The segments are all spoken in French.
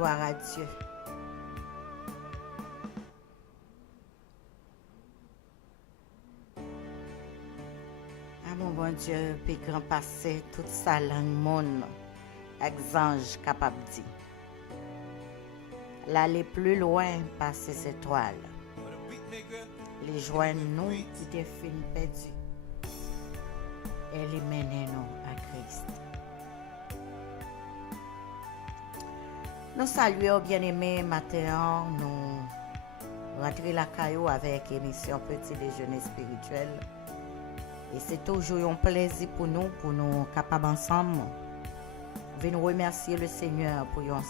Gloire à Dieu. Ah mon bon Dieu, puis grand passé, toute sa langue monde, exange capable dit. L'aller plus loin par ces étoiles. Les joindre nous qui étaient fin perdus. Et les mener nous à Christ. Nous saluons bien-aimés matin, nous rentrons la caillou avec émission Petit Déjeuner spirituel. Et c'est toujours un plaisir pour nous capables ensemble. Venir remercier le Seigneur pour une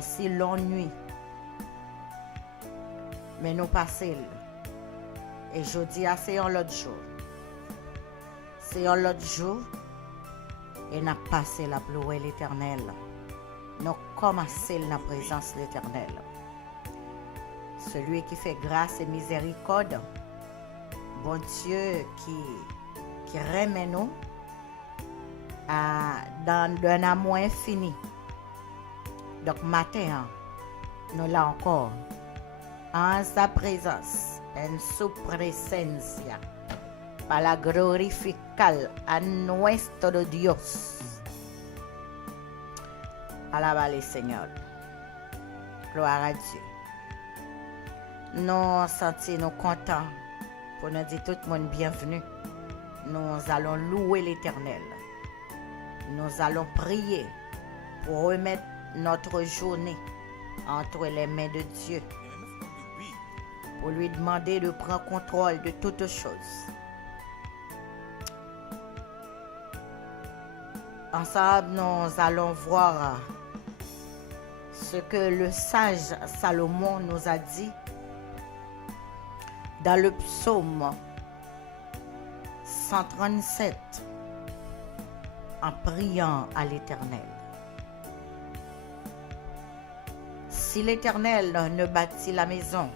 si longue nuit. Mais nous passons. Et je dis, c'est un autre jour. C'est un autre jour. Et nous avons passé la gloire l'Éternel. Nous avons commencé la présence de l'Éternel. Celui qui fait grâce et miséricorde. Bon Dieu qui remet nous dans un amour infini. Donc matin, nous là encore, en sa présence, en su presencia, para glorificar a nuestro Dios. Alaba le Seigneur. Gloire à Dieu. Nous sentons nous contents pour nous dire tout le monde bienvenue. Nous allons louer l'Éternel. Nous allons prier pour remettre notre journée entre les mains de Dieu. Pour lui demander de prendre contrôle de toutes choses. Ensemble, nous allons voir ce que le sage Salomon nous a dit dans le psaume 137 en priant à l'Éternel. Si l'Éternel ne bâtit la maison,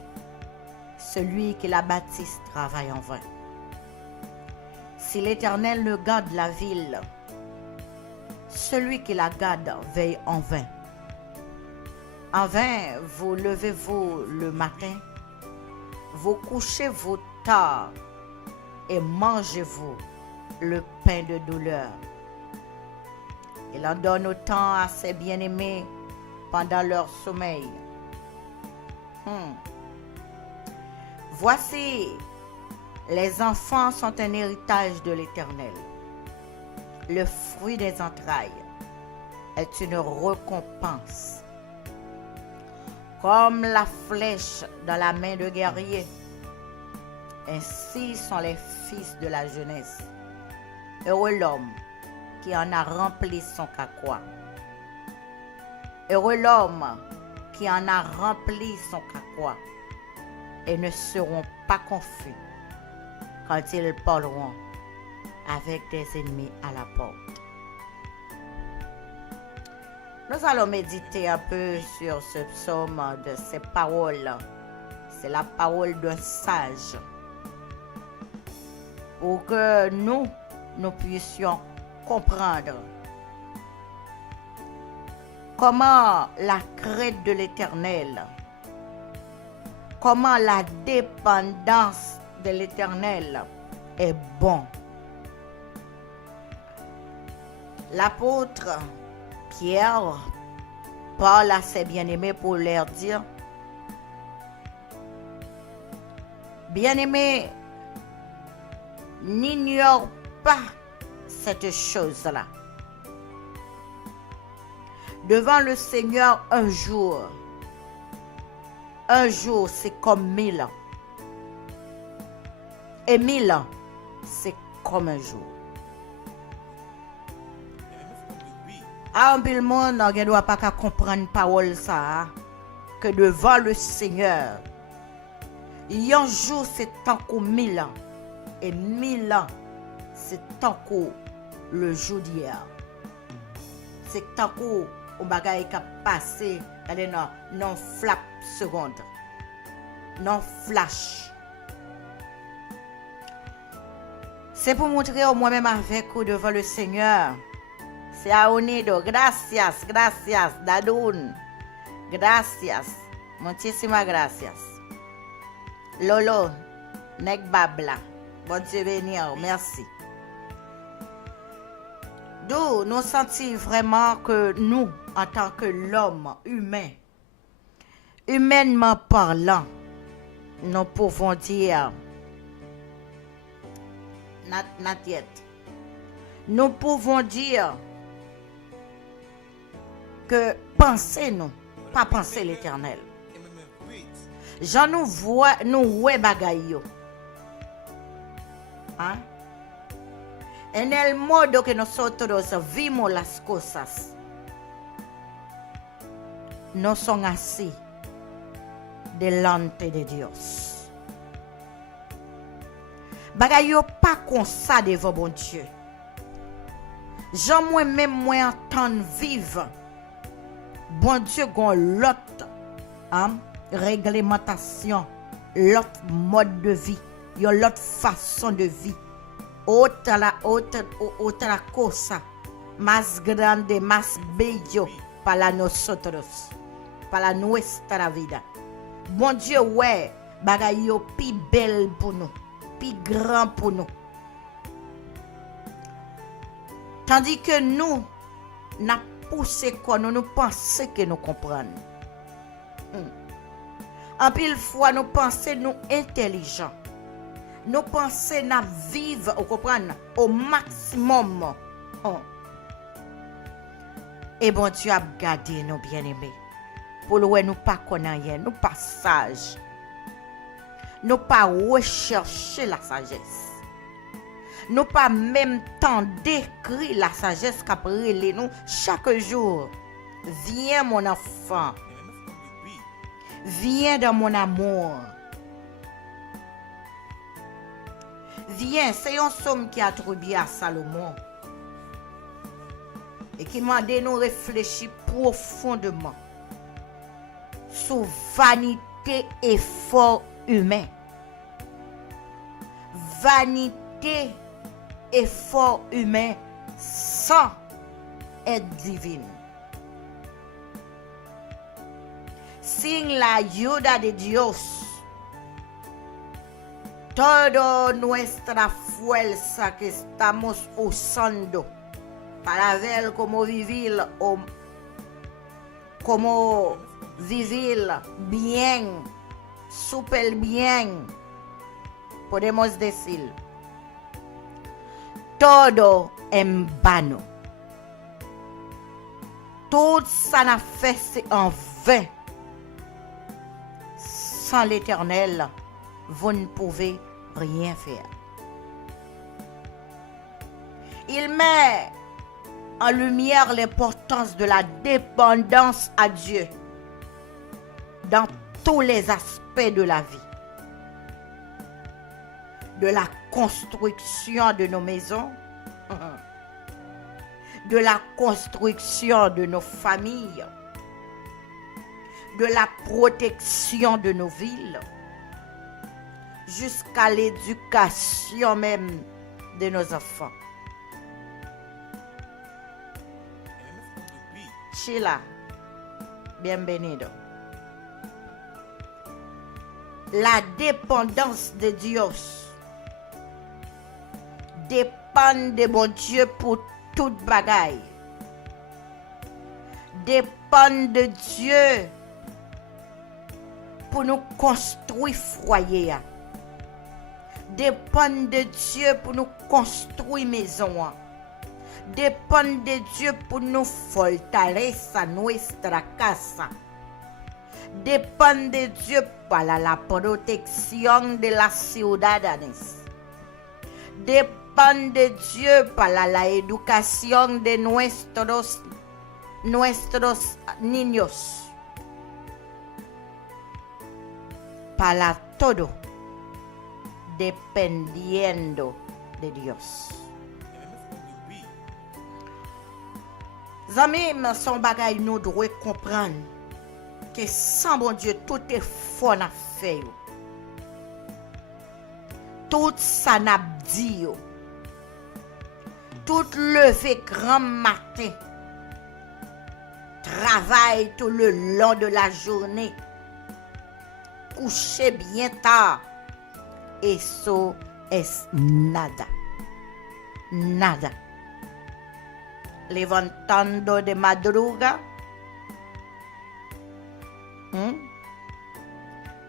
celui qui la bâtisse travaille en vain. Si l'Éternel ne garde la ville, celui qui la garde veille en vain. En vain, vous levez-vous le matin, vous couchez-vous tard et mangez-vous le pain de douleur. Il en donne autant à ses bien-aimés pendant leur sommeil. Voici, les enfants sont un héritage de l'Éternel. Le fruit des entrailles est une récompense. Comme la flèche dans la main de guerrier, ainsi sont les fils de la jeunesse. Heureux l'homme qui en a rempli son carquois. Heureux l'homme qui en a rempli son carquois et ne seront pas confus quand ils parleront avec des ennemis à la porte. Nous allons méditer un peu sur ce psaume de ces paroles. C'est la parole d'un sage. Pour que nous puissions comprendre comment la crainte de l'Éternel, comment la dépendance de l'Éternel est bon. L'apôtre Pierre parle à ses bien-aimés pour leur dire: bien-aimés, n'ignore pas cette chose-là. Devant le Seigneur, un jour, c'est comme 1000 ans. Et 1000 ans, c'est comme un jour. Un peu le monde ne doit pas comprendre parole ça, que devant le Seigneur, un jour c'est tant que 1000 ans. Et 1000 ans, c'est tant que le jour d'hier. C'est tant que on bagaille qui a passé non flap seconde, non flash. C'est pour montrer au moi-même avec ou devant le Seigneur, Se ha unido. Gracias, gracias, Dadun. Gracias. Muchísimas gracias. Lolo, Nek Babla. Bon Dieu béni, merci. D'où nous sentons vraiment que nous, en tant que l'homme humain, humainement parlant, nous pouvons dire, not yet, nous pouvons dire que pensez-nous, pas penser l'Éternel. Jean nous voit, nous ouais bagay yo. Hein? En el modo que nosotros vimos las cosas, no son así delante de Dios. Bagay yo pas comme ça devant bon Dieu. Jean moi-même moi entendre vivre. Bon Dieu gon l'autre réglementation, l'autre mode de vie, yon l'autre façon de vie. Otra la cosa más grande, más bello para nosotros, para nuestra vida. Bon Dieu, ouais, bagay yo pi belle pour nous, pi grand pour nous. Tandis que nous, n'a poussé quoi, nous pensons que nous comprenons. En pile fois, nous pensons nous intelligents. Nous pensons nous vivre, vous comprenez, au maximum. Et bon Dieu a gardé nos bien-aimés. Pour nous, nous pas connaître, nous pas sages. Nous pas rechercher la sagesse. Nous pas même temps d'écrire la sagesse qu'après nous chaque jour. Viens mon enfant. Viens dans mon amour. Viens, c'est un somme qui a attribué à Salomon. Et qui m'a dit nous réfléchir profondément sur vanité et effort humain. Vanité, effort humain sans aide divine. Sin la ayuda de Dios, toda nuestra fuerza que estamos usando para ver cómo vivir bien, súper bien, podemos decir, todo en vano. Tout ça n'a fait en vain. Sans l'Éternel, vous ne pouvez rien faire. Il met en lumière l'importance de la dépendance à Dieu dans tous les aspects de la vie. De la construction de nos maisons, de la construction de nos familles, de la protection de nos villes, jusqu'à l'éducation même de nos enfants. Sheila, bienvenido. La dépendance de Dios dépend de mon Dieu pour toute bagaille. Dépend de Dieu pour nous construire foyer. Dépend de Dieu pour nous construire maison. Dépend de Dieu pour nous fortaleza nuestra casa. Dépend de Dieu para la protección de las ciudadanas. Dépend de Dieu para la educación de nuestros niños. Para todo, dependiendo de Dios. Zami, son bagay nous devons comprendre que sans bon Dieu, tout est fort à faire. Tout ça n'a dit. tout lever grand matin, travaille tout le long de la journée, coucher bien tard, eso es nada. Nada. Levantando de madruga,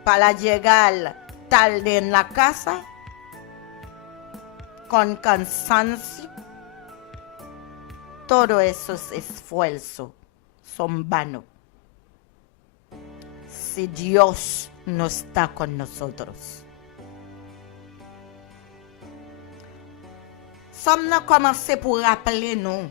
para llegar tarde en la casa, con cansancio, todos esos esfuerzos son vanos si Dios no está con nosotros. Somme nan commencé pour rappeler nous.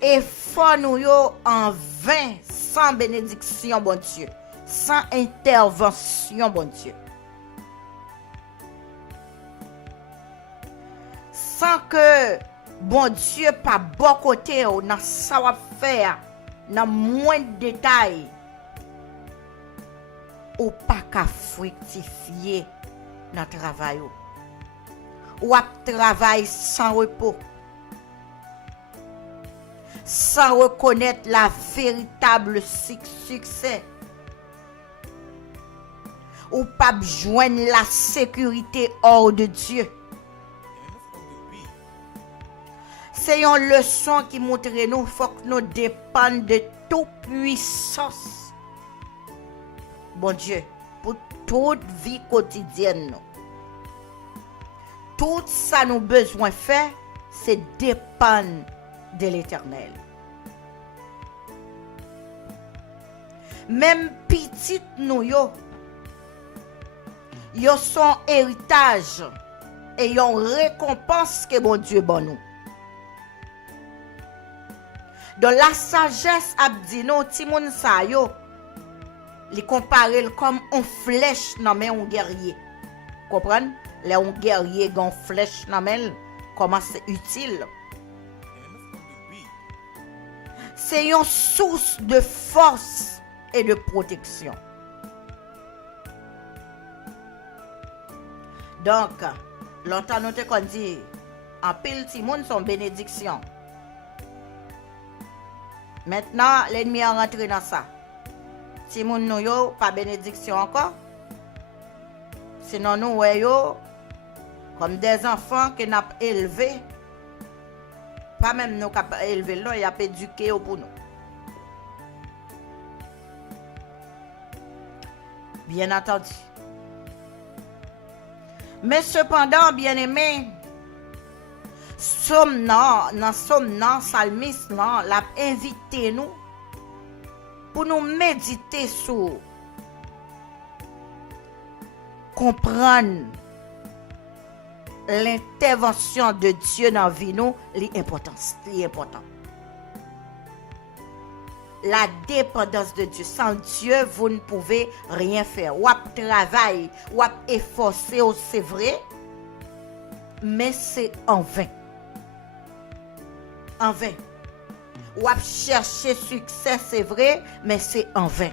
Et faut nous yo en vain sans bénédiction, bon Dieu. Sans intervention, bon Dieu. Sans que bon Dieu pas bon côté ou dans ça va faire dans moins de détails ou pas qu'à fructifier dans le travail. Ou à travail sans repos. Sans reconnaître la véritable succès. Ou pas joindre la sécurité hors de Dieu. C'est une leçon qui montre nous faut que nous dépendons de toute puissance. Bon Dieu, pour toute vie quotidienne. Tout ça nous besoin faire, c'est dépendre de l'Éternel. Même petit nous yo son héritage et yon récompense que bon Dieu bon nous. Dans la sagesse a dit non ti moun sa yo li compare comme une flèche dans main un guerrier. Comprendre? Les un guerrier gon flèche dans main comment c'est utile. C'est une source de force et de protection. Donc, longtemps nous te kon dit, en pile ti moun son bénédiction. Maintenant, l'ennemi a rentré dans ça. Si moun nou yo, pas bénédiction encore. Sinon nous yo, comme des enfants que n'a élevés, pas même nous cap élever là, il a éduqué pour nous. Bien entendu. Mais cependant, bien aimé, somme nan salmiste nan l'a invité nous pour nous méditer sur comprendre l'intervention de Dieu dans la vie nous, l'important. La dépendance de Dieu. Sans Dieu, vous ne pouvez rien faire. Ou travail, ou efforcer, c'est vrai, mais c'est en vain. En vain. Ou chercher succès, c'est vrai, mais c'est en vain.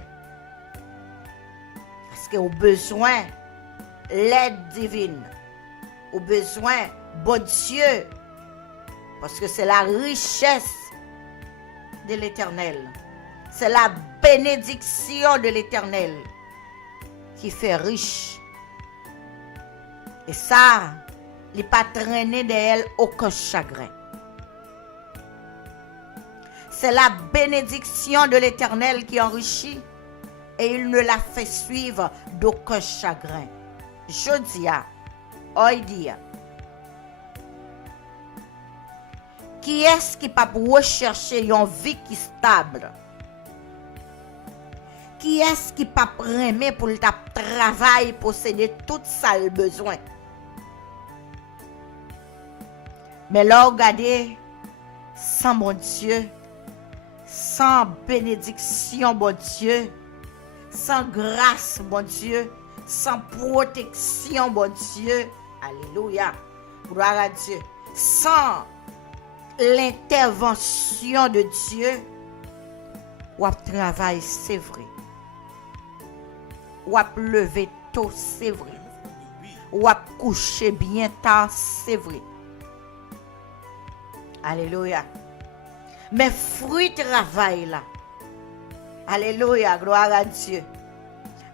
Parce que au besoin l'aide divine, au besoin bon Dieu, parce que c'est la richesse de l'Éternel. C'est la bénédiction de l'Éternel qui fait riche. Et ça, il n'est pas traîné d'elle aucun chagrin. C'est la bénédiction de l'Éternel qui enrichit et il ne la fait suivre d'aucun chagrin. Jodia, Oidia. Qui est-ce qui peut rechercher une vie qui est stable? Qui est-ce qui peut aimer pour le travail, posséder tout ça le besoin? Mais là, regardez, sans mon Dieu, sans bénédiction, mon Dieu, sans grâce, mon Dieu, sans protection, mon Dieu, alléluia, gloire à Dieu, sans l'intervention de Dieu, ou travail, c'est vrai. Ou lever tôt, c'est vrai. ou à coucher bien tard, c'est vrai. Alléluia. Mais fruit travail là. Alléluia, gloire à Dieu.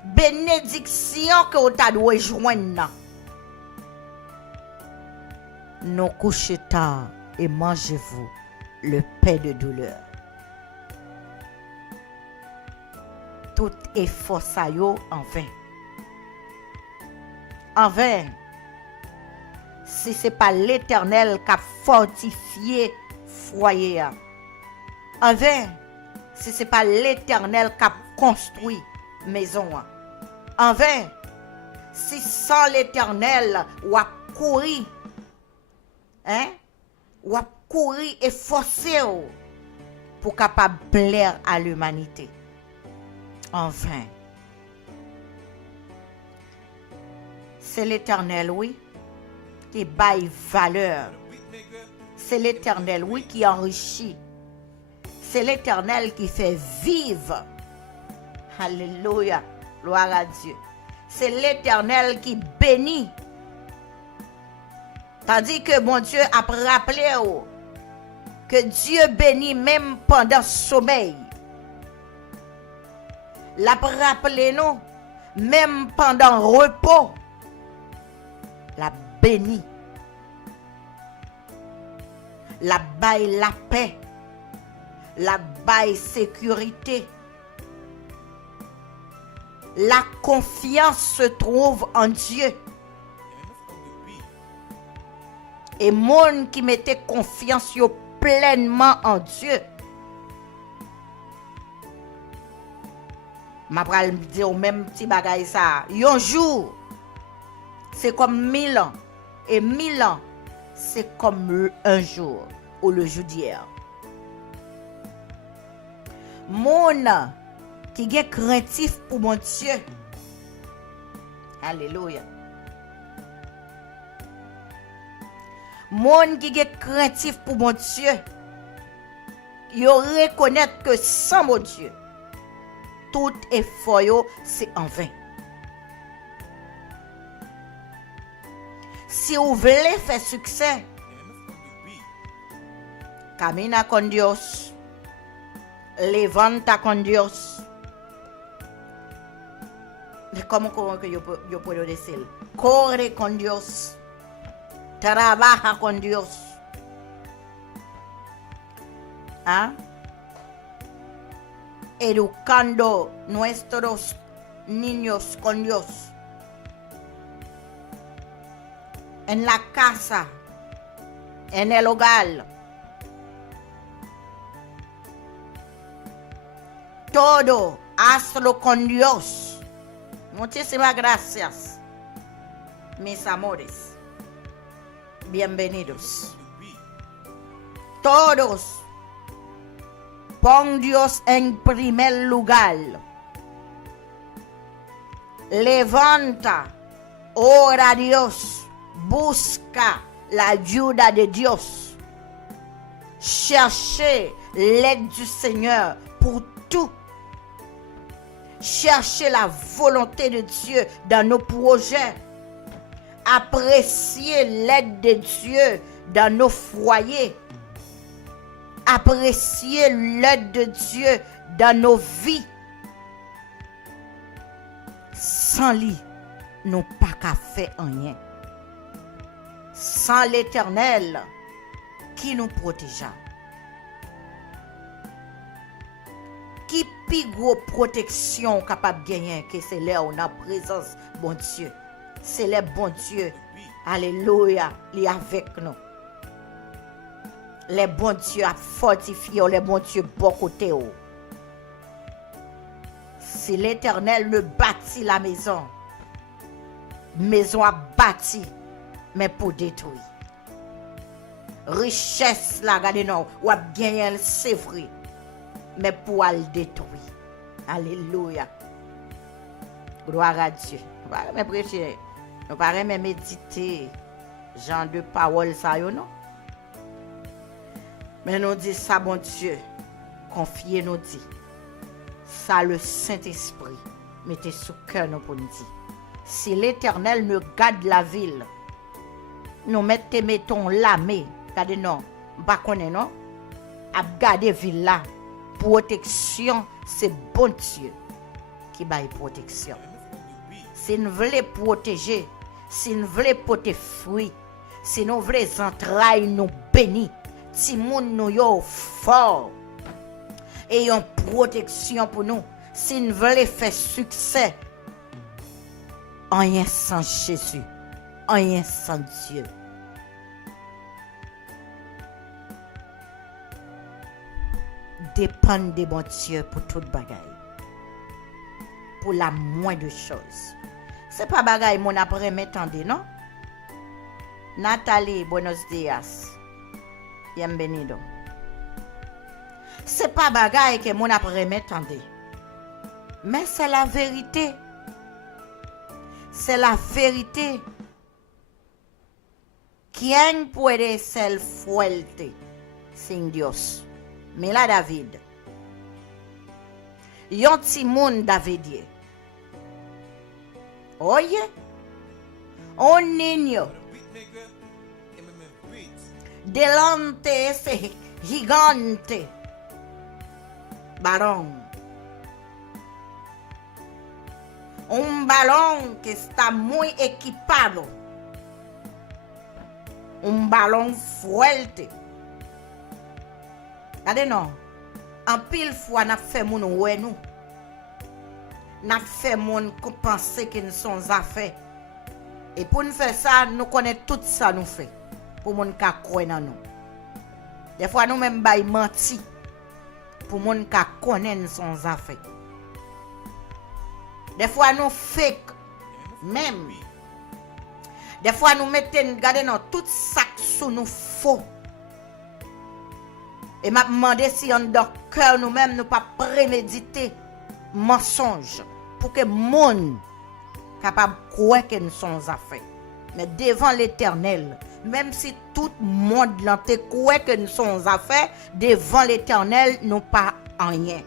Bénédiction que vous avez rejoindre. Non couchez tard et mangez-vous le pain de douleur. Tout effort ça yo en vain. En vain. Si ce n'est pas l'Éternel qui a fortifié foyer. En vain. Si ce n'est pas l'Éternel qui a construit maison. En vain. Si sans l'Éternel, ou a couru, ou a couru et forcé pour capable plaire à l'humanité. En vain. C'est l'Éternel, oui, qui baille valeur. C'est l'Éternel, oui, qui enrichit. C'est l'Éternel qui fait vivre. Alléluia. Gloire à Dieu. C'est l'Éternel qui bénit. Tandis que mon Dieu a rappelé que Dieu bénit même pendant le sommeil. L'a rappelé nous, même pendant le repos. La bénit. La baille la paix. La baille sécurité. La confiance se trouve en Dieu. Et monde qui mettait confiance pleinement en Dieu. Ma pral dire au même petit bagay ça. Un jour, c'est comme 1000 ans. Et 1000 ans, c'est comme un jour ou le jour d'hier. Mon qui est craintif pour mon Dieu. Alléluia. Mon qui est craintif pour mon Dieu. Il reconnaît que sans mon Dieu, tout effort c'est en vain. Si vous voulez faire succès, camina con Dios, levanta con Dios. ¿Cómo que yo puedo decir? Corre con Dios, trabaja con Dios. ¿Ah? Educando nuestros niños con Dios. En la casa, en el hogar. Todo, hazlo con Dios. Muchísimas gracias, mis amores. Bienvenidos. Todos, pon Dios en primer lugar. Levanta, ora a Dios, busca la ayuda de Dios. Cherchez l'aide du Seigneur pour tout. Cherchez la volonté de Dieu dans nos projets. Appréciez l'aide de Dieu dans nos foyers. Appréciez l'aide de Dieu dans nos vies. Sans lui, nous pas qu'à faire rien. Sans l'Éternel qui nous protégea. Qui plus gros protection capable de gagner que c'est là on a présence bon Dieu. C'est le bon Dieu. Alléluia, il est avec nous. Le bon Dieu a fortifié, le bon Dieu bon côté. Si l'Éternel ne bâtit la maison, maison a bâti, mais pour détruire. Richesse la, regardez non, ou a gagné, c'est vrai, mais pour le détruire. Alléluia. Gloire à Dieu. Nous ne pouvons pas prêcher, nous ne pouvons pas méditer, genre de parole ça, non? Mais nous disons ça, bon Dieu, confiez nous dit. Ça, le Saint-Esprit, mettez sous cœur nous pour nous dire. Si l'Éternel me garde la ville, nous mettons l'armée. Regardez, non, pas connaît, non? À garder ville là. Protection, c'est bon Dieu qui baille protection. Si nous voulons protéger, si nous voulons porter fruit, si nous voulons entrailles nous bénir, si nous sommes forts et une protection pour nous, si nous voulons faire succès, rien sans Jésus, rien sans Dieu. Dépend de bon Dieu pour toute bagaille. Pour la moindre chose. C'est pas bagaille mon après m'entendez, non? Nathalie, buenos días. Bienvenido. C'est pas bagaille que mon après m'entendez. Mais c'est la vérité. C'est la vérité. ¿Quién puede ser fuerte sin Dios? Mira David. Yon ti moun Davidie. Oye. Un niño. Delante ese gigante. Balón. Un balón que está muy equipado. Un balón fuerte. Regardez non. En pile fois n'a fait moun ouais nous. N'a fait moun penser que nous sommes affaires. Et pour nous faire ça, nous connaissons tout ça nous fait. Pour moun ka croire dans nous. Des fois nous même bay menti. Pour moun ka connaître nous sommes affaires. Des fois nous fake même. Des fois nous mettons regardez non tout ça sous nous faux. Et m'a demandé si en dans cœur nous-mêmes nous pas préméditer mensonge pour que monde capable croire que nous sommes affaires. Mais devant l'Éternel, même si tout le monde l'ente croit que nous sommes affaires, devant l'Éternel nous pas rien.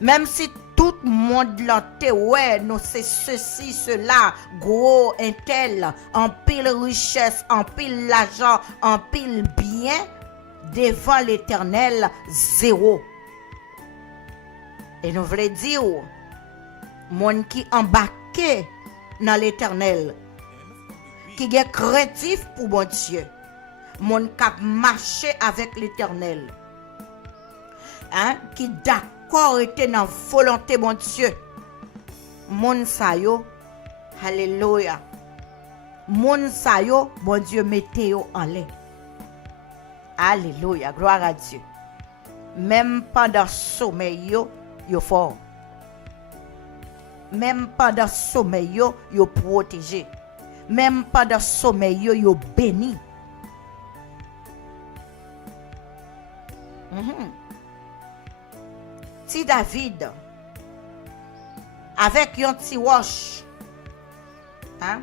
Même si tout le monde l'ente ouais nous c'est ceci cela gros intel en pile richesse en pile l'argent en pile bien devant l'Éternel zéro. Et nous voulons dire monde qui embarqué dans l'Éternel qui est créatif pour bon Dieu monde qui marché avec l'Éternel hein qui d'accord était dans volonté bon Dieu monde sa yo alléluia monde sa yo bon Dieu mettez yo en l'air. Alléluia, gloire à Dieu. Même pendant sommeil yo fort. Même pendant sommeil yo protégé. Même pendant sommeil yo béni. Si David avec un petit wash hein?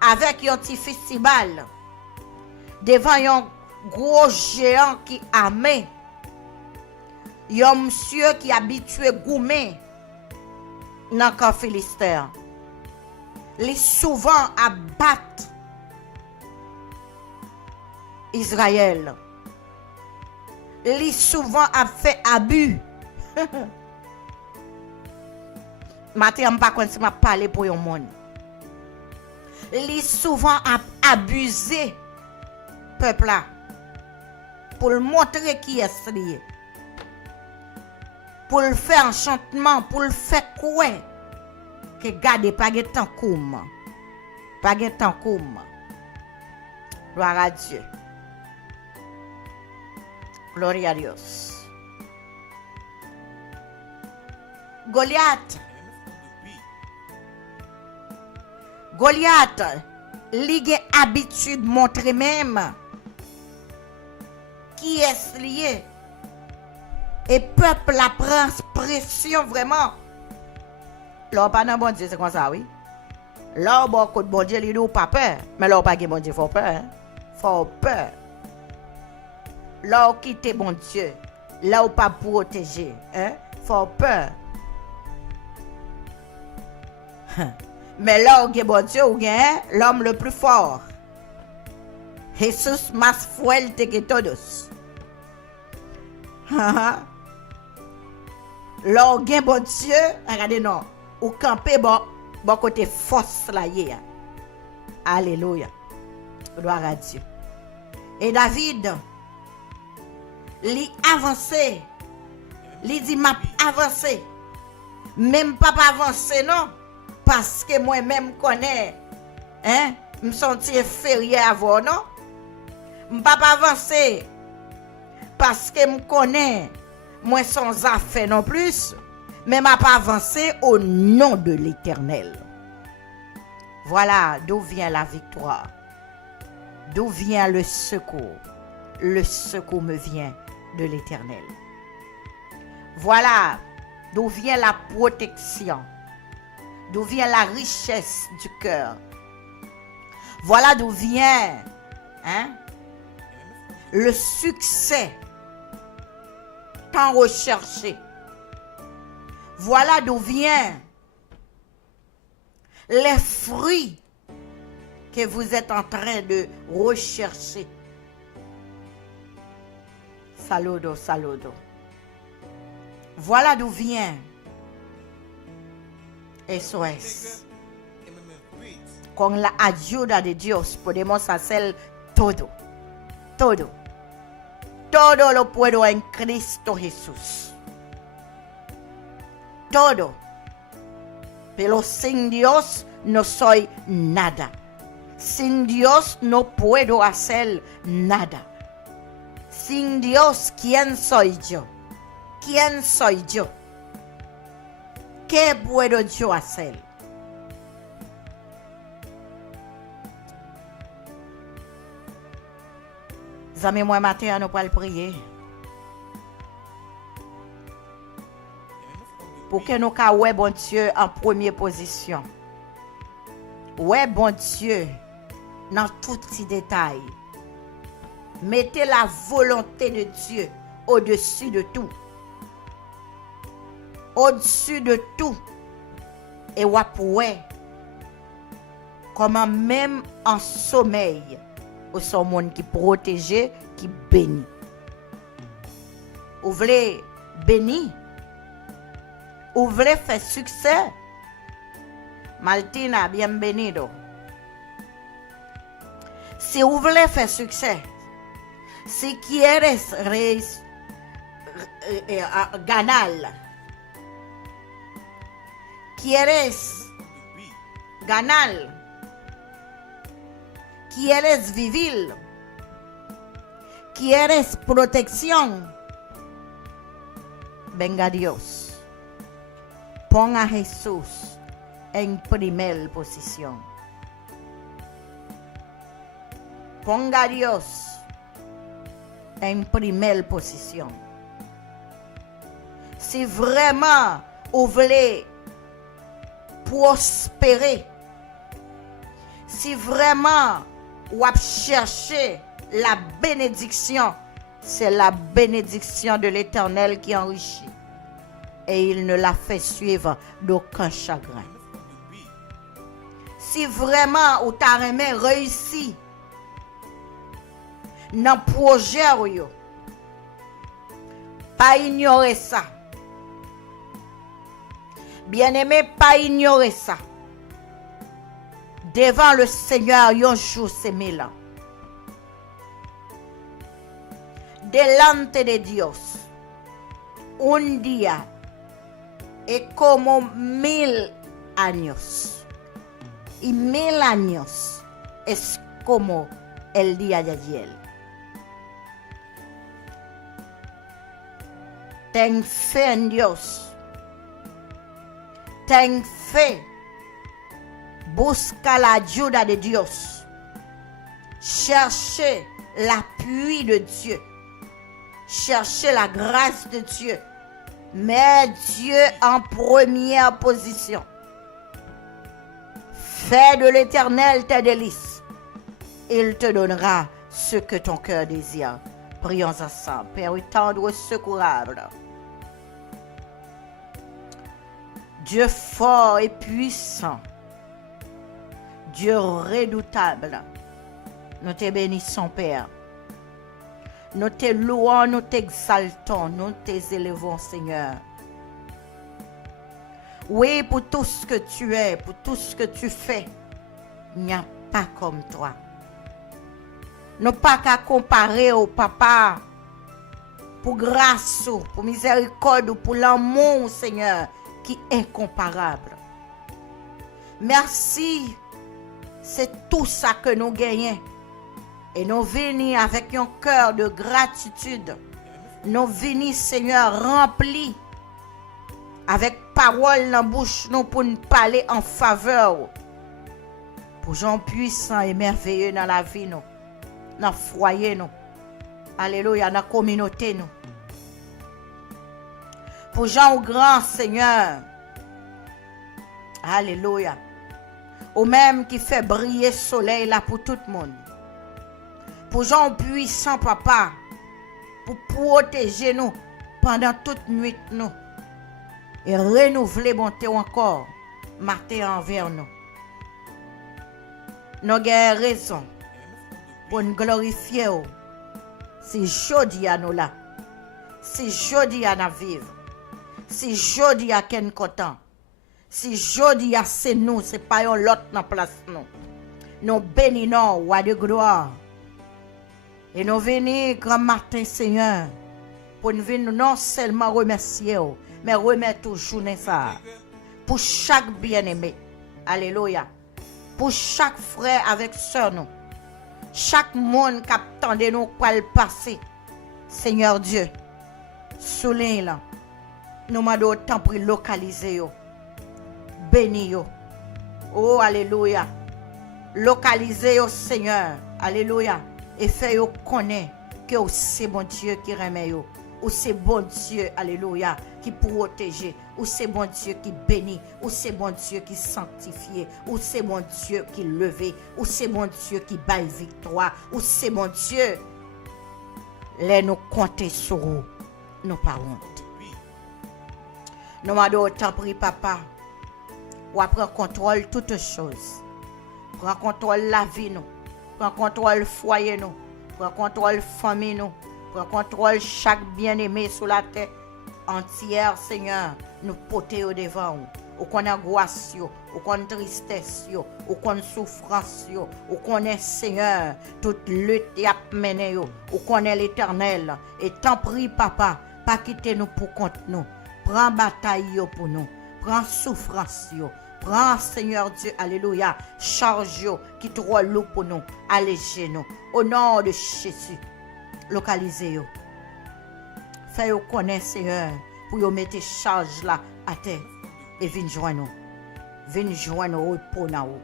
Avec un petit festival devant un gros géant qui armé, un monsieur qui habitué gourmet dans le camp philistin. Il souvent abattre Israël. Il souvent a fait abus. Matin, je ne sais pas si je parler pour un monde. Il souvent a abusé peuple là pour le montrer qui est lié. Pour le faire enchantement, pour le faire quoi que garder pas de temps comme. Pas de temps comme. Gloire à Dieu. Gloria a Dios. Goliath, il a habitude de montrer même qui est lié. Et peuple la prend pression vraiment. Là, pas dans bon Dieu, c'est comme ça, oui. Là, beaucoup de bon Dieu, il n'a pas peur. Mais là, pas de bon Dieu, il faut peur. Hein? Faut peur. Là, quitte bon Dieu. Là, pas protéger. Hein? Faut peur. Mais là, bon Dieu, ou bien l'homme le plus fort. Jesús más fuerte que todos. Là, bon Dieu, regardez non, ou camper bon côté force là hier. Alléluia. Gloire à Dieu. Et David, il avancé. Il dit m'a avancé. Même pas avancé non parce que moi-même connais me sentir inférieur à vous non. M'pas pas avancer parce que me connais moi sans affaire non plus, mais m'a pas avancé au nom de l'Éternel. Voilà d'où vient la victoire. D'où vient le secours? Le secours me vient de l'Éternel. Voilà d'où vient la protection. D'où vient la richesse du cœur. Voilà d'où vient le succès tant recherché. Voilà d'où vient les fruits que vous êtes en train de rechercher. Saludo, saludo. Voilà d'où vient SOS. Con la ayuda de Dios podemos hacer todo. Todo. Todo lo puedo en Cristo Jesús. Todo. Pero sin Dios no soy nada. Sin Dios no puedo hacer nada. Sin Dios, ¿quién soy yo? ¿Quién soy yo? ¿Qué puedo yo hacer? Zami moi matin nous allons prier. Pour que nous ka ouais bon Dieu en première position. Ouais bon Dieu dans tout petit détail. Mettez la volonté de Dieu au-dessus de tout. Au-dessus de tout. Et ouais comment même en sommeil, au son monde qui protégé, qui bénit. Vous voulez bénir? Vous voulez faire succès? Martina, bienvenido. Si vous voulez faire succès, si quieres ganar, quieres vivir, quieres protección, venga Dios. Ponga a Jesús en primera posición. Ponga a Dios en primera posición. Si vraiment vous voulez prospérer, si vraiment vous cherchez la bénédiction, c'est la bénédiction de l'Éternel qui enrichit. Et il ne la fait suivre d'aucun chagrin. Si vraiment vous avez réussi dans le projet, pas ignorer ça. Bien-aimé, pas ignorer ça. Devant le Seigneur, un jour c'est mille ans. Delante de Dios, un día es como 1000 años. Y 1000 años es como el día de ayer. Ten fe en Dios. Ten fe. Busca la ayuda de Dios. Cherchez l'appui de Dieu. Cherchez la grâce de Dieu. Mets Dieu en première position. Fais de l'Éternel tes délices. Il te donnera ce que ton cœur désire. Prions ensemble. Père tendre, secourable. Dieu fort et puissant. Dieu redoutable, nous te bénissons, Père. Nous te louons, nous t'exaltons, nous t'élevons, Seigneur. Oui, pour tout ce que tu es, pour tout ce que tu fais, il n'y a pas comme toi. Nous pas qu'à comparer au Papa pour grâce, pour miséricorde, pour l'amour, Seigneur, qui est incomparable. Merci, c'est tout ça que nous gagnons. Et nous venons avec un cœur de gratitude. Nous venons, Seigneur, remplis avec parole dans la bouche nous pour nous parler en faveur. Pour gens puissants et merveilleux dans la vie, nous, dans le foyer, nous. Alléluia, dans la communauté, nous. Pour gens grands, Seigneur. Alléluia. Ou même qui fait briller le soleil là pour tout le monde. Pour gens puissants, Papa, pour protéger nous pendant toute nuit, nous. Et renouveler bonté encore, matin envers nous. Nous avons raison pour nous glorifier. Si jodi à nous là, si jodi à nous vivre, si jodi à ken content, si jodi à c'est nous, c'est pas un l'autre dans place nous. Nous bénissons, roi de gloire. Et nous venons grand matin, Seigneur, pour nous venir non seulement remercier, mais remettre toujours ça. Pour chaque bien-aimé. Alléluia. Pour chaque frère avec sœur nous. Chaque monde qui attendait nous pour le passer. Seigneur Dieu, souligne là. Nous m'avons autant pour localiser yo. Béni yo. Oh, alléluia. Localiser yo, Seigneur. Alléluia. Et fait yo connaître que c'est bon Dieu qui remet yo. Ou c'est bon Dieu, alléluia, qui protège, ou c'est bon Dieu qui bénit, ou c'est bon Dieu qui sanctifie, ou c'est bon Dieu qui leve, ou c'est bon Dieu qui baille victoire, ou c'est bon Dieu. Les nous compter sur vous, nous pas honte. Nous m'avons autant pris, Papa, ou à prendre contrôle de toutes choses. Prends contrôle de la vie, nous. Prends contrôle du foyer, nous. Prends contrôle de la famille, nous. Prends contrôle chaque bien-aimé sur la terre entière, Seigneur. Nous porter au devant. Ou qu'on angoisse, ou qu'on tristesse, ou qu'on souffrance, ou qu'on est, Seigneur, toute lutte y a mené, ou qu'on est l'Éternel. Et t'en prie, Papa, pas quitter nous pour compte nous. Prends bataille pour nous. Prends souffrance, prends, Seigneur Dieu, alléluia, charge qui trop lourd pour nous, allégez nous. Au nom de Jésus. Localisez-vous. Faites-vous connaître, Seigneur, pour vous mettre charge là à terre. Et venez joindre nous. Venez joindre nous repos dans vous.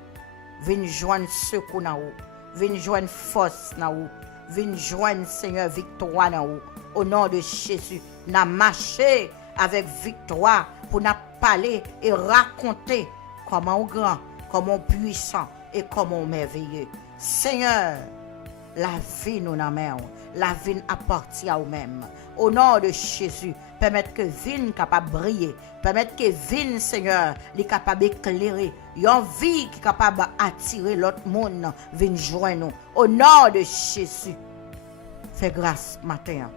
Venez joindre secours dans vous. Venez joindre force dans vous. Venez joindre, Seigneur, victoire dans vous. Au nom de Jésus, nous marché avec victoire pour nous parler et raconter comment on grand, comment on puissant et comment on merveilleux. Seigneur, la vie nous n'a main. La vie appartient à nous-mêmes. Au nom de Jésus, permettre que vie capable de briller. Permettre que vie, Seigneur, est capable d'éclairer. Une vie qui est capable d'attirer l'autre monde. Vienne joindre nous. Au nom de Jésus. Fais grâce matin.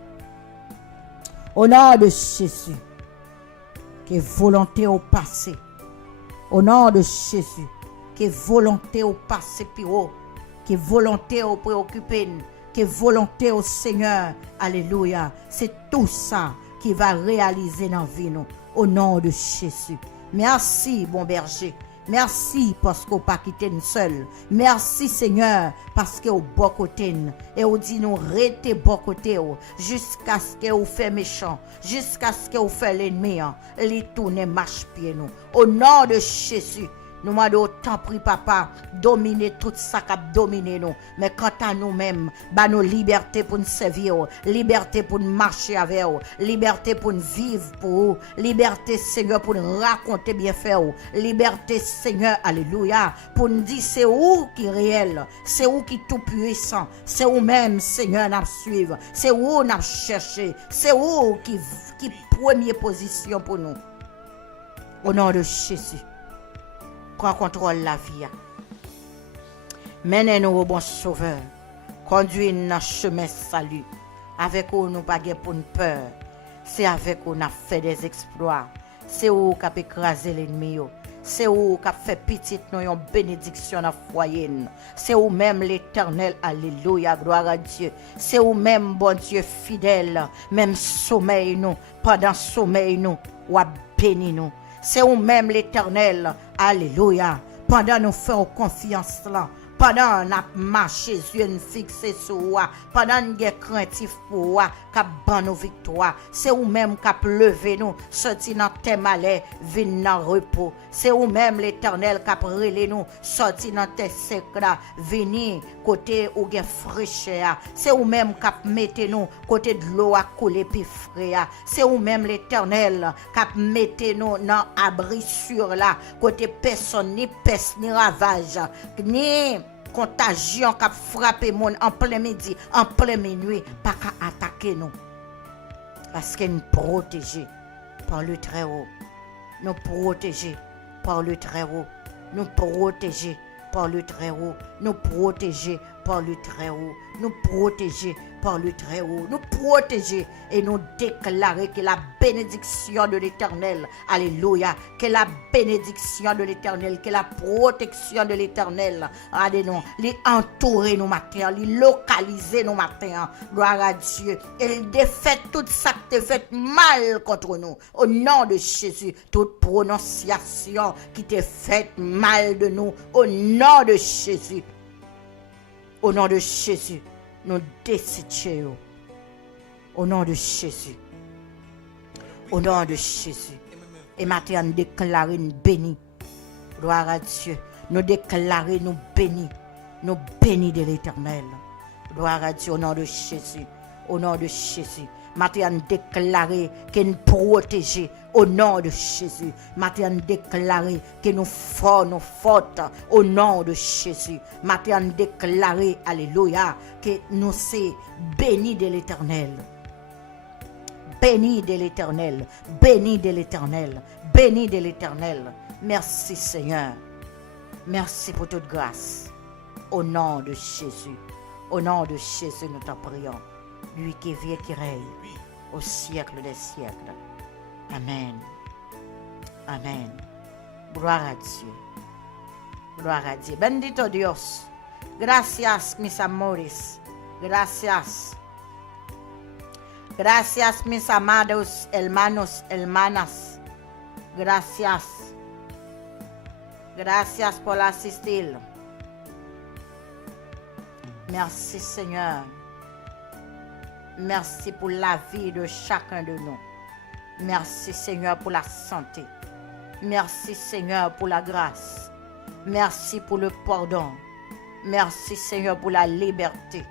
Au nom de Jésus. Que volonté au passé. Au nom de Jésus. Que volonté au passé plus haut. Que volonté au préoccupé. Que volonté au Seigneur, alléluia, c'est tout ça qui va réaliser dans la vie, nous, au nom de Jésus. Merci, bon berger. Merci parce qu'on pas quitté nous seul. Merci, Seigneur, parce que au bon côté, et on dit nous rester bon côté, jusqu'à ce que vous fait méchant, jusqu'à ce que vous fait l'ennemi, les tourner marche pied nous. Au nom de Jésus. Nous m'avons autant pris, Papa, dominer tout ça qui a dominé nous. Mais quant à nous-mêmes, bah nos liberté pour nous servir, liberté pour nous marcher avec vous, liberté pour nous vivre pour vous, liberté, Seigneur, pour nous raconter bien faire, liberté, Seigneur, alléluia, pour nous dire c'est où qui est réel, c'est où qui est tout puissant, c'est où même, Seigneur, nous suivre, c'est où nous chercher, c'est où qui première position pour nous. Au nom de Jésus. Prends contrôle de la vie. Menez-nous au bon sauveur. Conduis-nous dans le chemin salut. Avec où nous pas pour une peur. C'est avec où nous avons fait des exploits. C'est où nous avons écrasé l'ennemi. C'est où nous avons fait petite nous une bénédiction dans le foyer. C'est où même l'Éternel, alléluia, gloire à Dieu. C'est où même, bon Dieu, fidèle, même sommeil nous, pendant sommeil nous, ou béni nous. C'est où même l'Éternel, alléluia, pendant nous faisons confiance là. Pendant nous marché, yeux fixés sur toi, pendant nous sommes craintifs pour toi, cap ban nos victoires. C'est où même cap lever nous, sorti dans tes malais, vin dans repos. C'est où même l'Éternel cap relé nous, sorti dans tes secrets, venir côté où gen fraîcheur. C'est où même cap mette nous côté de l'eau à couler puis frais. C'est où même l'Éternel cap mette nous dans abri sûr là, côté personne ni peste ni ravage, ni contagion qui a frappé monde en plein midi, en plein minuit, pas qu'à attaquer nous. Parce que nous protégés par le Très-Haut. Nous protégés par le Très-Haut. Nous protégés par le Très-Haut. Nous protégés par le Très-Haut. Nous protégés par le Très-Haut. Nous protégés et nous déclarer que la bénédiction de l'Éternel, alléluia, que la bénédiction de l'Éternel, que la protection de l'Éternel, alléluia, les entourer nos matins, les localiser nos matins, gloire à Dieu. Et il défait tout ça qui te fait mal contre nous. Au nom de Jésus, toute prononciation qui te fait mal de nous, au nom de Jésus. Au nom de Jésus, nous décidons. Au nom de Jésus. Au nom de Jésus. Et maintenant, nous déclarons nous bénis. Gloire à Dieu. Nous déclarons nous bénis. Nous bénis de l'Éternel. Gloire à Dieu au nom de Jésus. Au nom de Jésus. Maintenant, nous déclarons que nous protégeons au nom de Jésus. Maintenant, nous déclarons que nous forts, nous fortes au nom de Jésus. Maintenant, nous déclarons, alléluia, que nous sommes bénis de l'Éternel. Bénis de l'Éternel. Bénis de l'Éternel. Bénis de l'Éternel. Merci Seigneur. Merci pour toute grâce. Au nom de Jésus. Au nom de Jésus, nous t'en prions. Lui qui vit et qui règne au siècle des siècles. Amen. Amen. Gloire à Dieu. Gloire a Dios. Bendito Dios. Gracias, mis amores. Gracias. Gracias, mis amados hermanos, hermanas. Gracias. Gracias por asistir. Merci, Seigneur. Merci pour la vie de chacun de nous. Merci, Seigneur, pour la santé. Merci, Seigneur, pour la grâce. Merci pour le pardon. Merci, Seigneur, pour la liberté.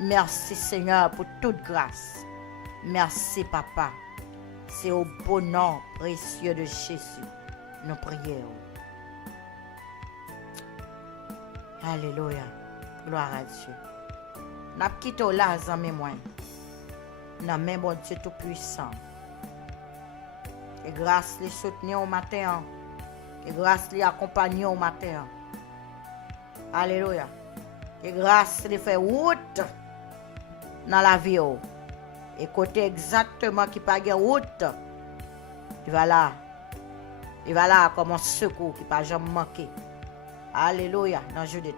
Merci, Seigneur, pour toute grâce. Merci, Papa. C'est au beau nom précieux de Jésus, nous prions. Alléluia. Gloire à Dieu. N'a quitté là, en mémoire. N'a même bon Dieu tout-puissant. Et grâce les soutenir au matin. Et grâce les accompagner au matin. Alléluia. Et grâce les faire route dans la vie. Et côté exactement qui pas de route, il va là comme un secours qui pas jamais manqué. Alléluia. Dans le jeu de